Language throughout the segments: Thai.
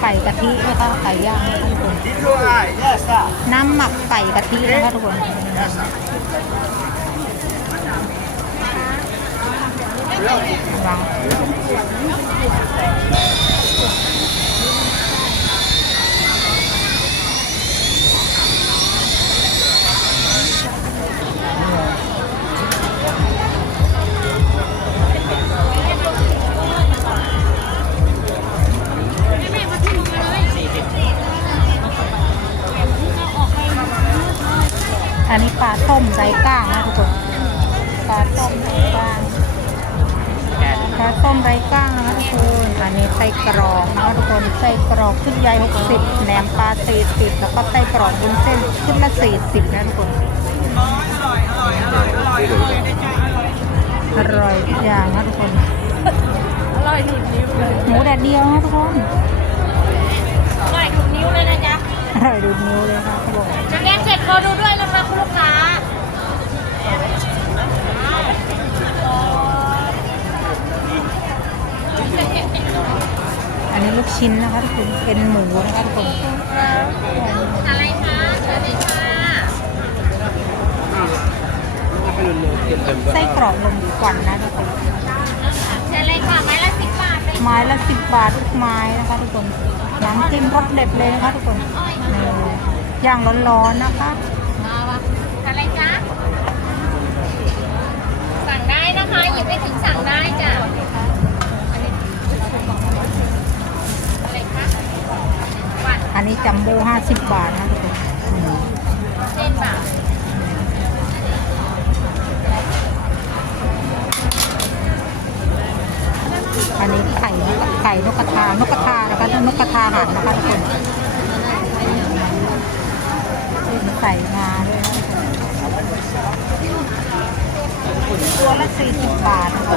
ไก่กะทินะคะไก่ย่างนะคะทุกคนน้ำหมักไก่กะทินะคะทุกคนวาง ปลาต้มไร้ก้างปลาต้มไร้ก้างนะคะทุกคนอันนี้ไส้กรอกนะคะทุกคนไส้กรอกชุดใหญ่60แหนมปลา40แล้วก็ไส้กรอกบุนเส้นชุดละ40นะทุกคนอร่อยทุกอย่างนะทุกคนอร่อยหนุนนิ้วเลยหมูแดดเดียวนะทุกคนอร่อยหนุนนิ้วเลยนะจ๊ะอร่อยดูนิ้วเลยค่ะเขาบอกจะแกงเสร็จรอดูด้วยนะคะคุณลูกค้า อันนี้ ลูกชิ้นนะคะทุกคน เป็นหมูนะคะทุกคนอะไรคะเชิญเลยค่ะไส้กรอกลมควันนะทุกคนเชิญเลยค่ะไม้ละสิบบาทเลยไม้ละสิบบาททุกไม้นะคะทุกคนน้ำจิ้มรสเด็ดเลยนะคะทุกคนนี่ย่างร้อนๆนะคะมาวะอะไรจ๊ะสั่งได้นะคะหยิบไปถึงสั่งได้จ้ะอะไรคะวัด อันนี้จัมโบห้าสิบบาทนะทุกคนเส้นบาทอันนี้ไข่นะคะไก่นกกระทานกกระทานะคะนกกระทาหันนะคะทุกคนใส่งาด้วยนะตัวละสี่สิบบาทนะคะ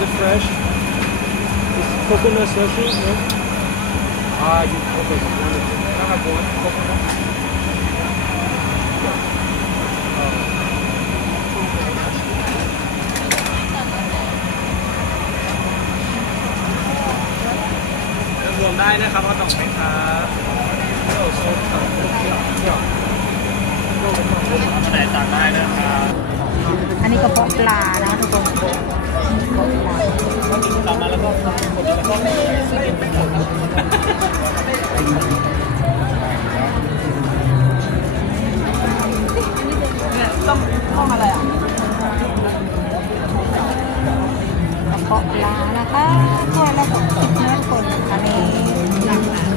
Is it fresh? Is coconut slushy? No? Ah, you okay. I have one coconut. Oh. รวมได้นะครับก็ต้องไปครับเที่ยวโซนต่างเที่ยวเที่ยวไหนสั่งได้นะครับอันนี้กระเพาะปลานะทุกคน นะคะถ้วยละหกสิบนะทุกคนอันนี้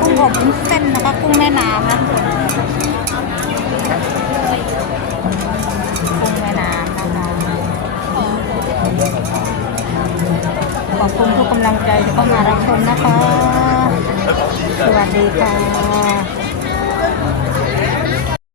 กุ้งอบวุ้นเส้นนะคะกุ้งแม่น้ำนะกุ้งแม่น้ำนะคะขอบคุณทุกกำลังใจที่เข้ามารับชมนะคะ สวัสดีค่ะ Thank you.